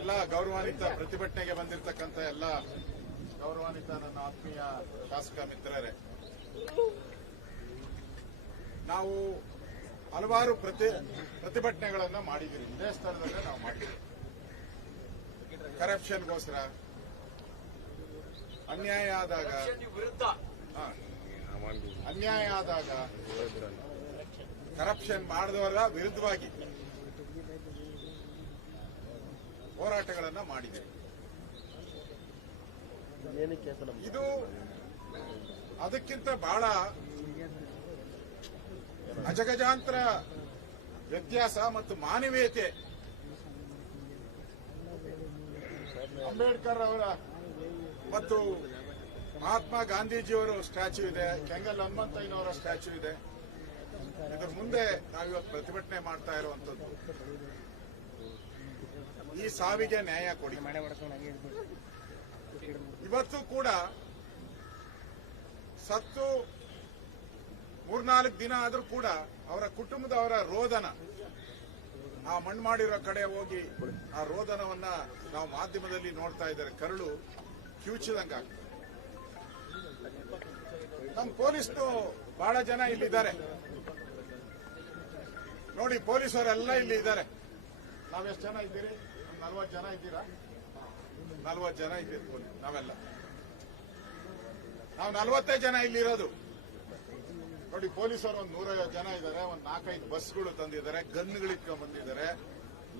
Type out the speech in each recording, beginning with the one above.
ಎಲ್ಲ ಗೌರವಾನ್ವಿತ ಪ್ರತಿಭಟನೆಗೆ ಬಂದಿರತಕ್ಕಂತ ಎಲ್ಲ ಗೌರವಾನ್ವಿತ ನನ್ನ ಆತ್ಮೀಯ ಶಾಸಕ ಮಿತ್ರರೇ, ನಾವು ಹಲವಾರು ಪ್ರತಿಭಟನೆಗಳನ್ನ ಮಾಡಿದ್ದೀರಿ. ಇದೇ ಸ್ಥಳದಲ್ಲೇ ನಾವು ಮಾಡಿದ್ದೀವಿ. ಕರಪ್ಷನ್ಗೋಸ್ಕರ, ಅನ್ಯಾಯ ಆದಾಗ ಕರಪ್ಷನ್ ಮಾಡಿದವರ ವಿರುದ್ಧವಾಗಿ ಹೋರಾಟಗಳನ್ನ ಮಾಡಿದೆ. ಇದು ಅದಕ್ಕಿಂತ ಬಹಳ ಅಜಗಜಾಂತರ ವ್ಯತ್ಯಾಸ ಮತ್ತು ಮಾನವೀಯತೆ. ಅಂಬೇಡ್ಕರ್ ಅವರ ಮತ್ತು ಮಹಾತ್ಮ ಗಾಂಧೀಜಿಯವರ ಸ್ಟ್ಯಾಚ್ಯೂ ಇದೆ, ಕೆಂಗಲ್ ಹನುಮಂತಯ್ಯನವರ ಸ್ಟ್ಯಾಚ್ಯೂ ಇದೆ. ಇದರ ಮುಂದೆ ನಾವಿವತ್ತು ಪ್ರತಿಭಟನೆ ಮಾಡ್ತಾ ಇರುವಂತದ್ದು ಈ ಸಾವಿಗೆ ನ್ಯಾಯ ಕೊಡಿ. ಇವತ್ತು ಕೂಡ ಸತ್ತು 3-4 ದಿನ ಆದ್ರೂ ಕೂಡ ಅವರ ಕುಟುಂಬದವರ ರೋದನ, ಆ ಮಣ್ಣು ಮಾಡಿರೋ ಕಡೆ ಹೋಗಿ ಆ ರೋದನವನ್ನ ನಾವು ಮಾಧ್ಯಮದಲ್ಲಿ ನೋಡ್ತಾ ಇದ್ದಾರೆ. ಕರುಳು ಕಿವುಚಿದಂಗಾಗ್ತದೆ. ನಮ್ಮ ಪೊಲೀಸ್ನು ಬಹಳ ಜನ ಇಲ್ಲಿದ್ದಾರೆ ನೋಡಿ. ಪೊಲೀಸರೆಲ್ಲ ಇಲ್ಲಿ ಇದ್ದಾರೆ. ನಾವೆಷ್ಟು ಜನ ಇದ್ದೀರಿ? 40 ಜನ ಇದ್ದೀರಾ? 40 ಜನ ಇದ್ದೀರಿ ಪೊಲೀಸ್. ನಾವು 45 ಜನ ಇಲ್ಲಿರೋದು ನೋಡಿ. ಪೊಲೀಸರು ಒಂದು 150 ಜನ ಇದ್ದಾರೆ. ಒಂದು 4-5 ಬಸ್ಗಳು ತಂದಿದ್ದಾರೆ, ಗನ್ಗಳು ಇಟ್ಕೊಂಡ್ ಬಂದಿದ್ದಾರೆ,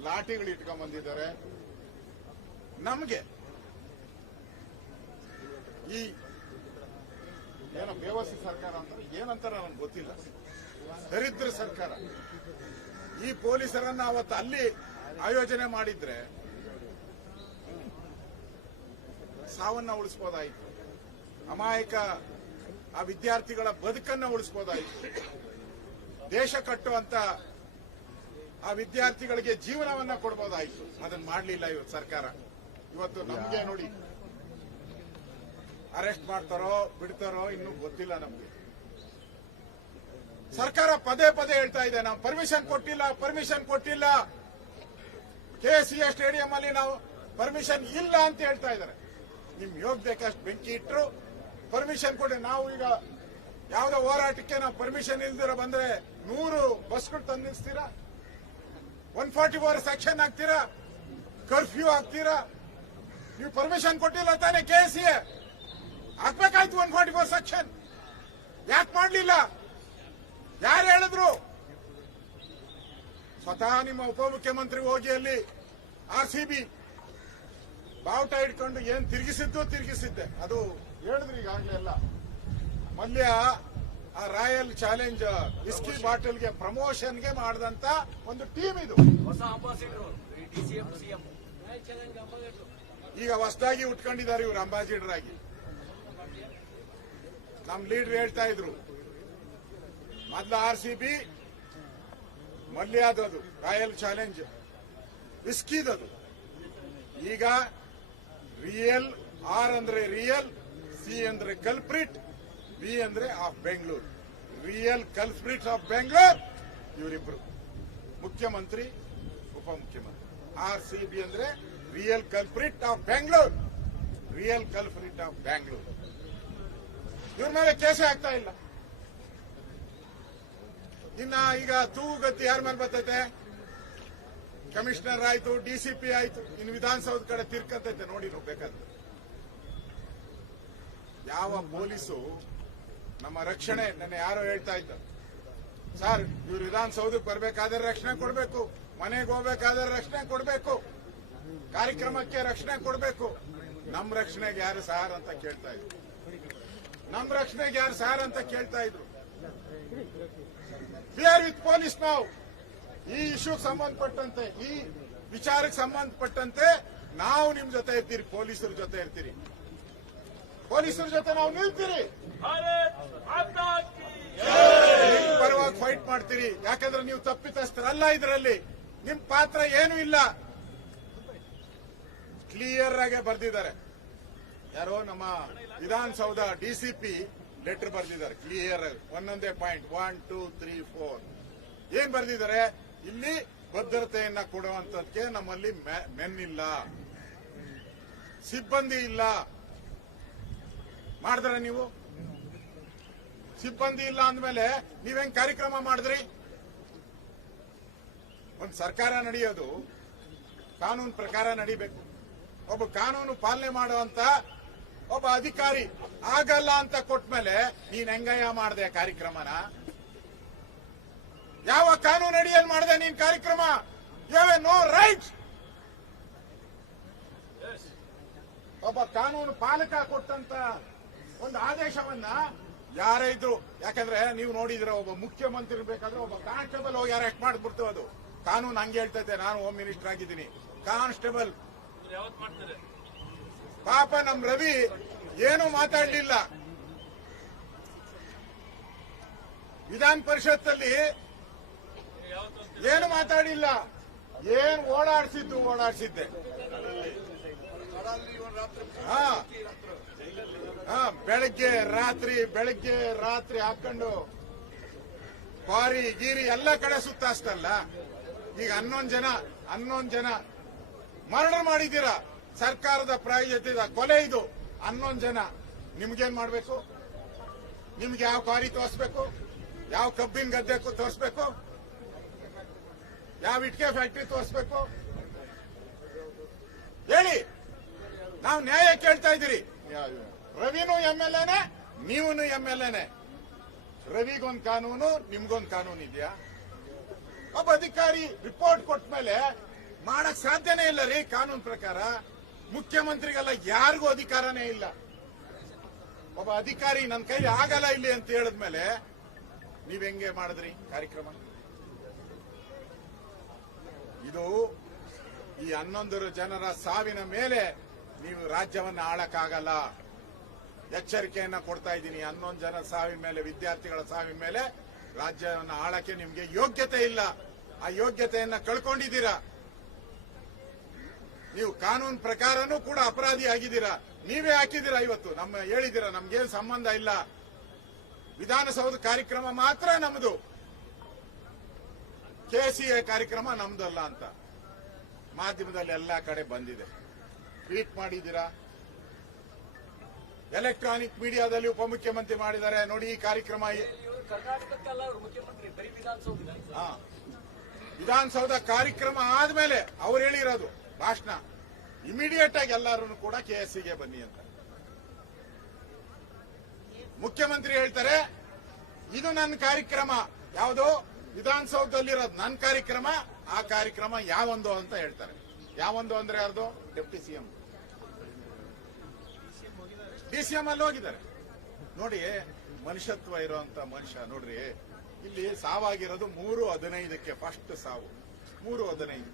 ಲಾಠಿಗಳು ಇಟ್ಕೊಂಡ್ ಬಂದಿದ್ದಾರೆ. ನಮಗೆ ಈ ಏನೋ ಬೇವಸಿ ಸರ್ಕಾರ ಅಂತಾರೆ, ಏನಂತಾರ ನನಗೆ ಗೊತ್ತಿಲ್ಲ. ದರಿದ್ರ ಸರ್ಕಾರ. ಈ ಪೊಲೀಸರನ್ನ ಅವತ್ತು ಅಲ್ಲಿ ಆಯೋಜನೆ ಮಾಡಿದ್ರೆ ಸಾವನ್ನ ಉಳಿಸಬಹುದಾಯಿತು. ಅಮಾಯಕ ಆ ವಿದ್ಯಾರ್ಥಿಗಳ ಬದುಕನ್ನ ಉಳಿಸಬಹುದಾಯಿತು. ದೇಶ ಕಟ್ಟುವಂತ ಆ ವಿದ್ಯಾರ್ಥಿಗಳಿಗೆ ಜೀವನವನ್ನ ಕೊಡಬಹುದಾಯಿತು. ಅದನ್ನ ಮಾಡಲಿಲ್ಲ ಇವತ್ತು ಸರ್ಕಾರ. ಇವತ್ತು ನಮಗೆ ನೋಡಿ ಅರೆಸ್ಟ್ ಮಾಡ್ತಾರೋ ಬಿಡ್ತಾರೋ ಇನ್ನೂ ಗೊತ್ತಿಲ್ಲ ನಮ್ಗೆ. ಸರ್ಕಾರ ಪದೇ ಪದೇ ಹೇಳ್ತಾ ಇದೆ, ನಾವು ಪರ್ಮಿಷನ್ ಕೊಟ್ಟಿಲ್ಲ. KCA ಸ್ಟೇಡಿಯಂ ಅಲ್ಲಿ ನಾವು ಪರ್ಮಿಷನ್ ಇಲ್ಲ ಅಂತ ಹೇಳ್ತಾ ಇದ್ದಾರೆ. ನಿಮ್ ಯೋಗ್ಯಕ್ಕಷ್ಟು ಬೆಂಕಿ ಇಟ್ಟರು ಪರ್ಮಿಷನ್ ಕೊಡಿ. ನಾವು ಈಗ ಯಾವುದೋ ಹೋರಾಟಕ್ಕೆ ನಾವು ಪರ್ಮಿಷನ್ ಇಲ್ದಿರ ಬಂದ್ರೆ 100 ಬಸ್ಗಳು ತಂದು ನಿಲ್ಸ್ತೀರಾ? 144 ಸೆಕ್ಷನ್ ಹಾಕ್ತೀರಾ? ಕರ್ಫ್ಯೂ ಹಾಕ್ತೀರಾ? ನೀವು ಪರ್ಮಿಷನ್ ಕೊಟ್ಟಿಲ್ಲ ತಾನೇ KCA? ಹಾಕ್ಬೇಕಾಯ್ತು 144 ಸೆಕ್ಷನ್. ಯಾಕೆ ಮಾಡಲಿಲ್ಲ? ಯಾರು ಹೇಳಿದ್ರು? ಸ್ವತಃ ನಿಮ್ಮ ಉಪಮುಖ್ಯಮಂತ್ರಿ ಹೋಗಿ ಅಲ್ಲಿ RCB ಬಾವುಟ ಇಟ್ಕೊಂಡು ಏನ್ ತಿರುಗಿಸಿದ್ದೆ. ಅದು ಹೇಳಿದ್ರು ಈಗಾಗಲೇ ಎಲ್ಲ. ಮಲ್ಯ ಆ ರಾಯಲ್ ಚಾಲೆಂಜ್ ವಿಸ್ಕಿ ಬಾಟಲ್ಗೆ ಪ್ರಮೋಷನ್ಗೆ ಮಾಡಿದಂತ ಒಂದು ಟೀಮ್ ಇದು. ಈಗ ಹೊಸದಾಗಿ ಉಟ್ಕೊಂಡಿದ್ದಾರೆ ಇವರು ಅಂಬಾಸಿಡರ್ ಆಗಿ. ನಮ್ ಲೀಡರ್ ಹೇಳ್ತಾ ಇದ್ರು, ಮೊದಲು RCB ಮಲ್ಯದದು ರಾಯಲ್ ಚಾಲೆಂಜ್ ವಿಸ್ಕಿದದು. ಈಗ ರಿಯಲ್, R ಅಂದ್ರೆ ರಿಯಲ್, C ಅಂದ್ರೆ ಕಲ್ಪ್ರಿಟ್, B ಅಂದ್ರೆ of Bengaluru. Real culprit of Bengaluru ಇವರಿಬ್ರು, ಮುಖ್ಯಮಂತ್ರಿ ಉಪಮುಖ್ಯಮಂತ್ರಿ. RCB ಅಂದ್ರೆ ರಿಯಲ್ ಕಲ್ಪ್ರಿಟ್ ಆಫ್ ಬೆಂಗಳೂರು. ಇವ್ರ ಮೇಲೆ ಕೇಸೇ ಆಗ್ತಾ ಇಲ್ಲ. ಇನ್ನ ಈಗ ತೂಗತಿ ಯಾರ ಮೇಲೆ ಬರ್ತೈತೆ? ಕಮಿಷನರ್ ಆಯ್ತು, DCP ಆಯ್ತು, ಇನ್ನು ವಿಧಾನಸೌಧ ಕಡೆ ತಿರ್ಕತೈತೆ ನೋಡಿ. ನಾವು ಬೇಕಾದ್ರೆ ಯಾವ ಪೊಲೀಸು ನಮ್ಮ ರಕ್ಷಣೆ, ನನ್ನ ಯಾರೋ ಹೇಳ್ತಾ ಇದ್ದ, ಸರ್ ಇವ್ರು ವಿಧಾನಸೌಧಕ್ಕೆ ಬರ್ಬೇಕಾದ್ರೆ ರಕ್ಷಣೆ ಕೊಡಬೇಕು, ಮನೆಗೆ ಹೋಗ್ಬೇಕಾದ್ರೆ ರಕ್ಷಣೆ ಕೊಡಬೇಕು, ಕಾರ್ಯಕ್ರಮಕ್ಕೆ ರಕ್ಷಣೆ ಕೊಡಬೇಕು. ನಮ್ ರಕ್ಷಣೆಗೆ ಯಾರು ಸಾರ್ ಅಂತ ಕೇಳ್ತಾ ಇದ್ರು. ವಿ ಆರ್ ವಿತ್ ಪೊಲೀಸ್ ನಾವು. ಈ ಇಶ್ಯೂಗೆ ಸಂಬಂಧಪಟ್ಟಂತೆ, ಈ ವಿಚಾರಕ್ಕೆ ಸಂಬಂಧಪಟ್ಟಂತೆ ನಾವು ನಿಮ್ ಜೊತೆ ಇರ್ತೀರಿ, ಪೊಲೀಸರ ಜೊತೆ ಇರ್ತೀರಿ, ಪೊಲೀಸರ ಜೊತೆ ನಾವು ನಿಲ್ತೀರಿ, ನಿಮ್ ಪರವಾಗಿ ಫೈಟ್ ಮಾಡ್ತೀರಿ. ಯಾಕಂದ್ರೆ ನೀವು ತಪ್ಪಿತಸ್ಥರಲ್ಲ. ಇದರಲ್ಲಿ ನಿಮ್ ಪಾತ್ರ ಏನೂ ಇಲ್ಲ. ಕ್ಲಿಯರ್ ಆಗಿ ಬರ್ದಿದ್ದಾರೆ. ಯಾರೋ ನಮ್ಮ ವಿಧಾನಸೌಧ DCP ಲೆಟರ್ ಬರ್ದಿದ್ದಾರೆ ಕ್ಲಿಯರ್ ಆಗಿ. ಒಂದೊಂದೇ ಪಾಯಿಂಟ್ 1, 2, 3, 4 ಏನ್ ಬರ್ದಿದ್ದಾರೆ? ಇಲ್ಲಿ ಭದ್ರತೆಯನ್ನ ಕೊಡುವಂತದಕ್ಕೆ ನಮ್ಮಲ್ಲಿ ಮೆನ್ ಇಲ್ಲ, ಸಿಬ್ಬಂದಿ ಇಲ್ಲ. ಮಾಡಿದ್ರೆ ನೀವು ಸಿಬ್ಬಂದಿ ಇಲ್ಲ ಅಂದ್ಮೇಲೆ ನೀವೇನ್ ಕಾರ್ಯಕ್ರಮ ಮಾಡಿದ್ರಿ? ಒಂದು ಸರ್ಕಾರ ನಡೆಯೋದು ಕಾನೂನು ಪ್ರಕಾರ ನಡಿಬೇಕು. ಒಬ್ಬ ಕಾನೂನು ಪಾಲನೆ ಮಾಡುವಂತ ಒಬ್ಬ ಅಧಿಕಾರಿ ಆಗಲ್ಲ ಅಂತ ಕೊಟ್ಮೇಲೆ ನೀನ್ ಹೆಂಗಯ್ಯ ಮಾಡಿದೆ ಕಾರ್ಯಕ್ರಮನ? ಯಾವ ಕಾನೂನು ಅಡಿಯಲ್ಲಿ ಮಾಡಿದೆ ನೀನ್ ಕಾರ್ಯಕ್ರಮ? You have no rights. ಒಬ್ಬ ಕಾನೂನು ಪಾಲಕ ಕೊಟ್ಟಂತ ಒಂದು ಆದೇಶವನ್ನ ಯಾರೇ ಇದ್ರು, ಯಾಕಂದ್ರೆ ನೀವು ನೋಡಿದ್ರೆ ಒಬ್ಬ ಮುಖ್ಯಮಂತ್ರಿ ಬೇಕಾದ್ರೆ ಒಬ್ಬ ಕಾನ್ಸ್ಟೇಬಲ್ ಹೋಗಿ ಅರೆಸ್ಟ್ ಮಾಡಿಬಿಡ್ತು. ಅದು ಕಾನೂನು ಹಂಗೆ ಹೇಳ್ತೈತೆ. ನಾನು ಹೋಮ್ ಮಿನಿಸ್ಟರ್ ಆಗಿದ್ದೀನಿ. ಕಾನ್ಸ್ಟೇಬಲ್ ಪಾಪ ನಮ್ ರವಿ ಏನು ಮಾತಾಡ್ಲಿಲ್ಲ. ವಿಧಾನ ಪರಿಷತ್ತಲ್ಲಿ ಏನು ಮಾತಾಡಿಲ್ಲ. ಏನ್ ಓಡಾಡ್ಸಿದ್ದೆ. ಬೆಳಗ್ಗೆ ರಾತ್ರಿ ಹಾಕೊಂಡು ಕ್ವಾರಿ ಗೀರಿ ಎಲ್ಲ ಕಡೆ ಸುತ್ತಾಸ್ತಲ್ಲ. ಈಗ 11 ಜನ ಮರ್ಡರ್ ಮಾಡಿದ್ದೀರಾ. ಸರ್ಕಾರದ ಪ್ರಾಯೋಜಿತ ಕೊಲೆ ಇದು. 11 ಜನ. ನಿಮ್ಗೇನ್ ಮಾಡ್ಬೇಕು? ನಿಮ್ಗೆ ಯಾವ ಕ್ವಾರಿ ತೋರಿಸ್ಬೇಕು? ಯಾವ ಕಬ್ಬಿನ ಗದ್ದೆ ತೋರಿಸ್ಬೇಕು? ಯಾವ ಇಟ್ಕೆ ಫ್ಯಾಕ್ಟರಿ ತೋರಿಸ್ಬೇಕು? ಹೇಳಿ. ನಾವು ನ್ಯಾಯ ಕೇಳ್ತಾ ಇದ್ದೀರಿ. ರವಿನೂ MLAನೇ, ನೀವೂ MLAನೇ. ರವಿಗೊಂದು ಕಾನೂನು, ನಿಮ್ಗೊಂದು ಕಾನೂನು ಇದೆಯಾ? ಒಬ್ಬ ಅಧಿಕಾರಿ ರಿಪೋರ್ಟ್ ಕೊಟ್ಟ ಮೇಲೆ ಮಾಡಕ್ ಸಾಧ್ಯನೇ ಇಲ್ಲ ರೀ. ಕಾನೂನು ಪ್ರಕಾರ ಮುಖ್ಯಮಂತ್ರಿಗೆಲ್ಲ ಯಾರಿಗೂ ಅಧಿಕಾರನೇ ಇಲ್ಲ. ಒಬ್ಬ ಅಧಿಕಾರಿ ನನ್ನ ಕೈಲಿ ಆಗಲ್ಲ ಇಲ್ಲಿ ಅಂತ ಹೇಳಿದ್ಮೇಲೆ ನೀವ್ ಹೆಂಗೆ ಮಾಡಿದ್ರಿ ಕಾರ್ಯಕ್ರಮ? ಇದು ಈ 11 ಜನರ ಸಾವಿನ ಮೇಲೆ ನೀವು ರಾಜ್ಯವನ್ನ ಆಳಕ್ಕಾಗಲ್ಲ. ಎಚ್ಚರಿಕೆಯನ್ನ ಕೊಡ್ತಾ ಇದ್ದೀನಿ. 11 ಜನ ಸಾವಿನ ಮೇಲೆ, ವಿದ್ಯಾರ್ಥಿಗಳ ಸಾವಿನ ಮೇಲೆ ರಾಜ್ಯವನ್ನ ಆಳಕ್ಕೆ ನಿಮ್ಗೆ ಯೋಗ್ಯತೆ ಇಲ್ಲ. ಆ ಯೋಗ್ಯತೆಯನ್ನ ಕಳ್ಕೊಂಡಿದ್ದೀರಾ. ನೀವು ಕಾನೂನು ಪ್ರಕಾರನೂ ಕೂಡ ಅಪರಾಧಿ ಆಗಿದ್ದೀರಾ. ನೀವೇ ಹಾಕಿದ್ದೀರಾ. ಇವತ್ತು ಹೇಳಿದ್ದೀರಾ ನಮ್ಗೇನು ಸಂಬಂಧ ಇಲ್ಲ, ವಿಧಾನಸೌಧ ಕಾರ್ಯಕ್ರಮ ಮಾತ್ರ ನಮ್ದು, KCA ಕಾರ್ಯಕ್ರಮ ನಮ್ದಲ್ಲ ಅಂತ ಮಾಧ್ಯಮದಲ್ಲಿ ಎಲ್ಲಾ ಕಡೆ ಬಂದಿದೆ. ಟ್ವೀಟ್ ಮಾಡಿದ್ದೀರಾ. ಎಲೆಕ್ಟ್ರಾನಿಕ್ ಮೀಡಿಯಾದಲ್ಲಿ ಉಪಮುಖ್ಯಮಂತ್ರಿ ಮಾಡಿದ್ದಾರೆ ನೋಡಿ. ಈ ಕಾರ್ಯಕ್ರಮ ವಿಧಾನಸೌಧ ಕಾರ್ಯಕ್ರಮ ಆದ್ಮೇಲೆ ಅವ್ರು ಹೇಳಿರೋದು ಭಾಷಣ. ಇಮಿಡಿಯೇಟ್ ಆಗಿ ಎಲ್ಲರೂ ಕೂಡ KSCಗೆ ಬನ್ನಿ ಅಂತ ಮುಖ್ಯಮಂತ್ರಿ ಹೇಳ್ತಾರೆ. ಇದು ನನ್ನ ಕಾರ್ಯಕ್ರಮ. ಯಾವುದು? ವಿಧಾನಸೌಧದಲ್ಲಿರೋದು ನನ್ನ ಕಾರ್ಯಕ್ರಮ. ಆ ಕಾರ್ಯಕ್ರಮ ಯಾವೊಂದು ಅಂತ ಹೇಳ್ತಾರೆ. ಯಾವೊಂದು ಅಂದ್ರೆ ಯಾರ್ದು? ಡೆಪ್ಟಿ CM, DCM ಅಲ್ಲಿ ಹೋಗಿದ್ದಾರೆ. ನೋಡಿ, ಮನುಷ್ಯತ್ವ ಇರುವಂತ ಮನುಷ್ಯ ನೋಡ್ರಿ. ಇಲ್ಲಿ ಸಾವಾಗಿರೋದು 3:15ಕ್ಕೆ ಫಸ್ಟ್ ಸಾವು. 3:15.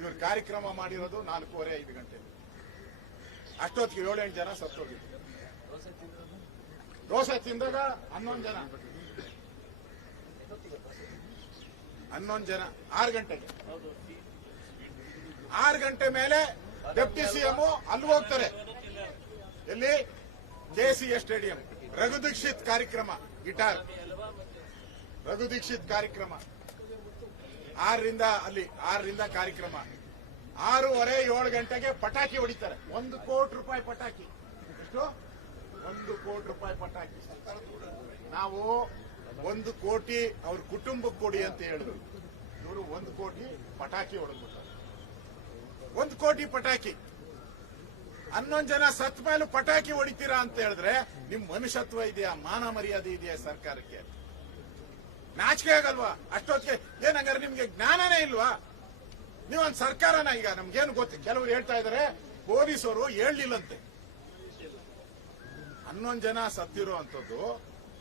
ಇವ್ರು ಕಾರ್ಯಕ್ರಮ ಮಾಡಿರೋದು 4:30-5 ಗಂಟೆ. ಅಷ್ಟೊತ್ತಿಗೆ 7-8 ಜನ ಸತ್ತೋಗಿದ್ರು. ದೋಸೆ ತಿಂದಾಗ 11 ಜನ. 11 ಜನ 6 ಗಂಟೆಗೆ. 6 ಗಂಟೆ ಮೇಲೆ ಡೆಪ್ಟಿ CM ಅಲ್ಲಿ ಹೋಗ್ತಾರೆ. ಎಲ್ಲಿ? KCA stadium. ರಘು ದೀಕ್ಷಿತ್ ಕಾರ್ಯಕ್ರಮ, ಗಿಟಾರ್ ರಘು ದೀಕ್ಷಿತ್ ಕಾರ್ಯಕ್ರಮ. 6ರಿಂದ ಕಾರ್ಯಕ್ರಮ. 6:30-7 ಗಂಟೆಗೆ ಪಟಾಕಿ ಹೊಡಿತಾರೆ. 1 ಕೋಟಿ ರೂಪಾಯಿ ಪಟಾಕಿ. ಎಷ್ಟು? 1 ಕೋಟಿ ರೂಪಾಯಿ ಪಟಾಕಿ. ನಾವು 1 ಕೋಟಿ ಅವ್ರ ಕುಟುಂಬಕ್ಕೆ ಕೊಡಿ ಅಂತ ಹೇಳಿದ್ರು. ಇವರು 1 ಕೋಟಿ ಪಟಾಕಿ ಹೊಡೆದ್ಬಿಟ್ಟಾರೆ. 1 ಕೋಟಿ ಪಟಾಕಿ. 11 ಜನ ಸತ್ ಮೇಲೂ ಪಟಾಕಿ ಹೊಡಿತೀರಾ ಅಂತ ಹೇಳಿದ್ರೆ ನಿಮ್ ಮನುಷ್ಯತ್ವ ಇದೆಯಾ? ಮಾನ ಮರ್ಯಾದೆ ಇದೆಯಾ ಸರ್ಕಾರಕ್ಕೆ? ನಾಚಿಕೆ ಆಗಲ್ವಾ? ಅಷ್ಟೊತ್ತಿಗೆ ಏನಂಗಾರೆ ನಿಮ್ಗೆ ಜ್ಞಾನನೇ ಇಲ್ವಾ? ನೀವೊಂದು ಸರ್ಕಾರನ. ಈಗ ನಮ್ಗೇನು ಗೊತ್ತು, ಕೆಲವರು ಹೇಳ್ತಾ ಇದಾರೆ ಪೊಲೀಸರು ಹೇಳಲಿಲ್ಲಂತೆ. 11 ಜನ ಸತ್ತಿರೋ ಅಂತದ್ದು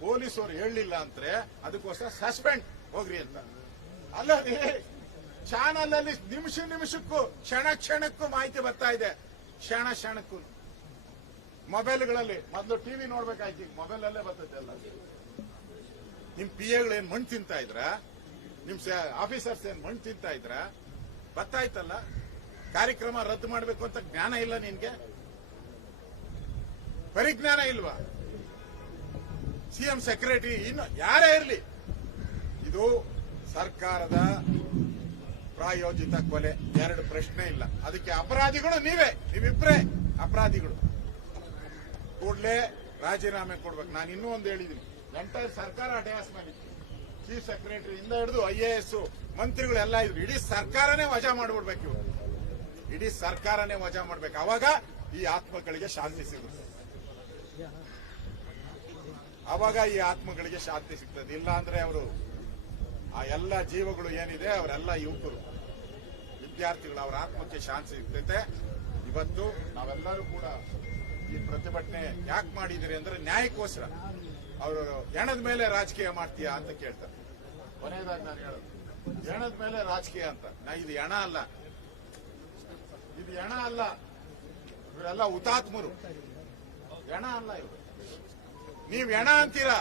ಪೊಲೀಸರು ಹೇಳಲಿಲ್ಲ ಅಂದ್ರೆ ಅದಕ್ಕೋಸ್ಕರ ಸಸ್ಪೆಂಡ್ ಹೋಗ್ರಿ ಅಂತ. ಅಲ್ಲದೆ ಚಾನಲ್ ಅಲ್ಲಿ ನಿಮಿಷಕ್ಕೂ ಕ್ಷಣಕ್ಕೂ ಮಾಹಿತಿ ಬರ್ತಾ ಇದೆ. ಕ್ಷಣಕ್ಕೂ ಮೊಬೈಲ್ಗಳಲ್ಲಿ. ಮೊದಲು ಟಿವಿ ನೋಡ್ಬೇಕಾಯ್ತು, ಈಗ ಮೊಬೈಲ್ ಅಲ್ಲೇ ಬರ್ತೈತೆ ಎಲ್ಲ. ನಿಮ್ PAಗಳು ಏನ್ ಮಣ್ಣು ತಿಂತಾ ಇದ್ರ? ನಿಮ್ ಆಫೀಸರ್ಸ್ ಏನ್ ಮಣ್ಣು ತಿಂತಾ ಇದ್ರ? ಗೊತ್ತಾಯ್ತಲ್ಲ. ಕಾರ್ಯಕ್ರಮ ರದ್ದು ಮಾಡಬೇಕು ಅಂತ ಜ್ಞಾನ ಇಲ್ಲ ನಿನ್ಗೆ? ಪರಿಜ್ಞಾನ ಇಲ್ವಾ? CM ಸೆಕ್ರೆಟರಿ ಇನ್ನು ಯಾರೇ ಇರಲಿ, ಇದು ಸರ್ಕಾರದ ಪ್ರಾಯೋಜಿತ ಕೊಲೆ, 2 ಪ್ರಶ್ನೆ ಇಲ್ಲ. ಅದಕ್ಕೆ ಅಪರಾಧಿಗಳು ನೀವಿಬ್ರೇ ಅಪರಾಧಿಗಳು. ಕೂಡಲೇ ರಾಜೀನಾಮೆ ಕೊಡ್ಬೇಕು. ನಾನು ಇನ್ನೂ ಒಂದು ಹೇಳಿದ್ದೀನಿ, ಎಂಟೈರ್ ಸರ್ಕಾರ ಡ್ಯಾಸ್ ಮಾಡಿತ್ತು. ಚೀಫ್ ಸೆಕ್ರೆಟರಿ ಇಂದ ಹಿಡಿದು IAS ಮಂತ್ರಿಗಳೆಲ್ಲ ಇದ್ರು. ಇಡೀ ಸರ್ಕಾರನೇ ವಜಾ ಮಾಡ್ಬಿಡ್ಬೇಕು ಇವರು. ಇಡೀ ಸರ್ಕಾರನೇ ವಜಾ ಮಾಡ್ಬೇಕು. ಅವಾಗ ಈ ಆತ್ಮಗಳಿಗೆ ಶಾಂತಿ ಸಿಗುತ್ತೆ. ಅವಾಗ ಈ ಆತ್ಮಗಳಿಗೆ ಶಾಂತಿ ಸಿಗ್ತದೆ. ಇಲ್ಲ ಅಂದ್ರೆ ಅವರು ಆ ಎಲ್ಲ ಜೀವಗಳು ಏನಿದೆ ಅವರೆಲ್ಲ ಯುವಕರು, ವಿದ್ಯಾರ್ಥಿಗಳು, ಅವರ ಆತ್ಮಕ್ಕೆ ಶಾಂತಿ ಸಿಗ್ತೈತೆ. ಇವತ್ತು ನಾವೆಲ್ಲರೂ ಕೂಡ ಈ ಪ್ರತಿಭಟನೆ ಯಾಕೆ ಮಾಡಿದಿರಿ ಅಂದ್ರೆ ನ್ಯಾಯಕ್ಕೋಸ್ಕರ. ಅವರು ಹೆಣದ ಮೇಲೆ ರಾಜಕೀಯ ಮಾಡ್ತೀಯಾ ಅಂತ ಕೇಳ್ತಾರೆ. ಕೊನೆಯದಾಗಿ ನಾನು ಹೇಳೋದು, ಹೆಣದ ಮೇಲೆ ರಾಜಕೀಯ ಅಂತ. ಇದು ಹೆಣ ಅಲ್ಲ, ಇದು ಹೆಣ ಅಲ್ಲ. ಇವರೆಲ್ಲ ಹುತಾತ್ಮರು, ಹೆಣ ಅಲ್ಲ ಇವರು. ನೀವ್ ಹೆಣ ಅಂತೀರಾ,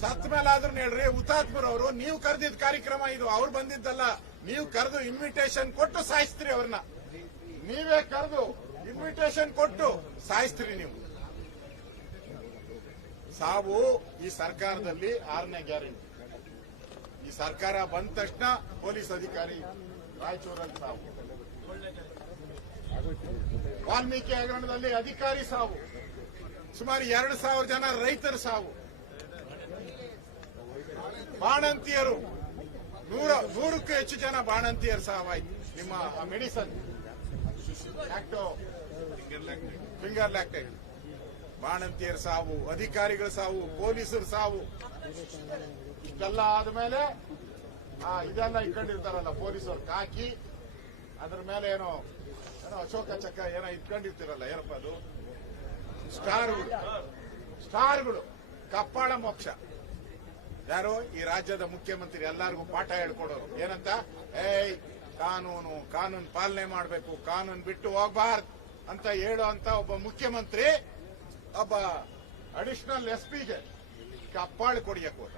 ಸತ್ ಮೇಲೆ ಆದ್ರೂ ಹೇಳ್ರಿ. ಹುತಾತ್ಮರು ಅವರು. ನೀವು ಕರೆದಿದ್ದ ಕಾರ್ಯಕ್ರಮ ಇದು, ಅವ್ರು ಬಂದಿದ್ದಲ್ಲ. ನೀವು ಕರೆದು ಇನ್ವಿಟೇಷನ್ ಕೊಟ್ಟು ಸಾಯಿಸ್ತೀರಿ ಅವ್ರನ್ನ. ನೀವೇ ಕರೆದು ಇನ್ವಿಟೇಷನ್ ಕೊಟ್ಟು ಸಾಯಿಸ್ತೀರಿ ನೀವು. ಸಾವು ಈ ಸರ್ಕಾರದಲ್ಲಿ 6ನೇ ಗ್ಯಾರಂಟಿ. ಈ ಸರ್ಕಾರ ಬಂದ ತಕ್ಷಣ ಪೊಲೀಸ್ ಅಧಿಕಾರಿ ರಾಯಚೂರಲ್ಲಿ ಸಾವು, ವಾಲ್ಮೀಕಿ ಹಗರಣದಲ್ಲಿ ಅಧಿಕಾರಿ ಸಾವು, ಸುಮಾರು 2,000 ಜನ ರೈತರ ಸಾವು, ಬಾಣಂತಿಯರು 100ಕ್ಕೂ ಹೆಚ್ಚು ಜನ ಬಾಣಂತಿಯರು ಸಾವಾಯ್ತು. ನಿಮ್ಮ ಮೆಡಿಸನ್ ಫಿಂಗರ್ ಲ್ಯಾಕ್ಟೇಟ್, ಬಾಣಂತಿಯರ ಸಾವು, ಅಧಿಕಾರಿಗಳ ಸಾವು, ಪೊಲೀಸರ ಸಾವು. ಇಷ್ಟೆಲ್ಲ ಆದ್ಮೇಲೆ ಇದೆಲ್ಲ ಇಟ್ಕೊಂಡಿರ್ತಾರಲ್ಲ ಪೊಲೀಸರು, ಕಾಕಿ ಅದ್ರ ಮೇಲೆ ಏನೋ ಅಶೋಕ ಚಕ್ರ ಏನೋ ಇಟ್ಕೊಂಡಿರ್ತಿರಲ್ಲ, ಏನಪ್ಪ ಅದು, ಸ್ಟಾರ್ಗಳು, ಕಪ್ಪಾಳ ಮೋಕ್ಷ. ಯಾರು? ಈ ರಾಜ್ಯದ ಮುಖ್ಯಮಂತ್ರಿ ಎಲ್ಲರಿಗೂ ಪಾಠ ಹೇಳ್ಕೊಡೋರು. ಏನಂತ? ಕಾನೂನು ಪಾಲನೆ ಮಾಡಬೇಕು, ಕಾನೂನು ಬಿಟ್ಟು ಹೋಗ್ಬಾರ್ದು ಅಂತ ಹೇಳೋ ಅಂತ ಒಬ್ಬ ಮುಖ್ಯಮಂತ್ರಿ ಒಬ್ಬ ಅಡಿಷನಲ್ SP ಗೆ ಕಪ್ಪಾಳು ಕೊಡಿಯಕ್ಕೆ ಹೋದ.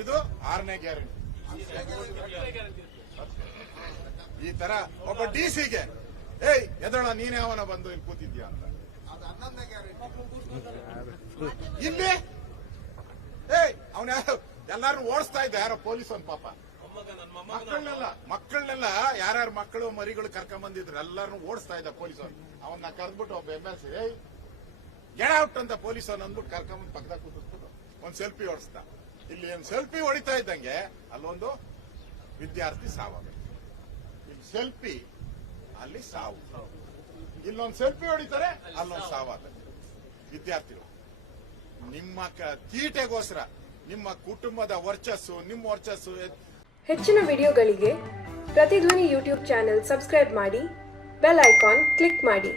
ಇದು 6ನೇ ಗ್ಯಾರಂಟಿ. ಈ ತರ ಒಬ್ಬ DC ಗೆ ಎದಳ ನೀನೇ ಅವನ ಬಂದು ಇಲ್ಲಿ ಕೂತಿದ್ಯಾ ಅಂತ. ಇಲ್ಲಿ ಅವನ ಎಲ್ಲಾರು ಓಡಿಸ್ತಾ ಇದ್ದ ಯಾರೋ ಪೊಲೀಸ್ ಒಂದು ಪಾಪ. ಮಕ್ಕಳನ್ನೆಲ್ಲ ಯಾರ್ಯಾರು ಮಕ್ಕಳು ಮರಿಗಳು ಕರ್ಕೊಂಡ್ ಬಂದಿದ್ರು ಎಲ್ಲಾರು ಓಡಿಸ್ತಾ ಇದ್ದ ಪೊಲೀಸ್. ಅವನ್ನ ಕರೆದ್ಬಿಟ್ಟು ಒಬ್ಬ ಎಂಬಾಸಿ ಗೆಟ್ ಔಟ್ ಅಂತ ಪೊಲೀಸ್ ಅಂದ್ಬಿಟ್ಟು ಕರ್ಕೊಂಡ್ಬಂದು ಪಕ್ಕದಾಗ ಕೂತಿಸ್ಬಿಟ್ಟು ಒಂದ್ ಸೆಲ್ಫಿ ಹೊಡಿಸ್ತಾ. ಇಲ್ಲಿ ಒಂದು ಸೆಲ್ಫಿ ಹೊಡಿತಾ ಇದ್ದಂಗೆ ಅಲ್ಲೊಂದು ವಿದ್ಯಾರ್ಥಿ ಸಾವಾಗಬೇಕು. ಇಲ್ಲಿ ಸೆಲ್ಫಿ, ಅಲ್ಲಿ ಸಾವು. ಇಲ್ಲೊಂದು ಸೆಲ್ಫಿ ಹೊಡಿತಾರೆ, ಅಲ್ಲೊಂದು ಸಾವಾಗುತ್ತೆ. ವಿದ್ಯಾರ್ಥಿಗಳು ನಿಮ್ಮ ತೀಟೆಗೋಸ್ಕರ ನಿಮ್ಮ ಕುಟುಂಬದ ವರ್ಚಸ್ಸು, ನಿಮ್ಮ ವರ್ಚಸ್ಸು. ಹೆಚ್ಚಿನ ವಿಡಿಯೋಗಳಿಗೆ ಪ್ರತಿಧ್ವನಿ ಯೂಟ್ಯೂಬ್ ಚಾನೆಲ್ ಸಬ್ಸ್ಕ್ರೈಬ್ ಮಾಡಿ, ಬೆಲ್ ಐಕಾನ್ ಕ್ಲಿಕ್ ಮಾಡಿ.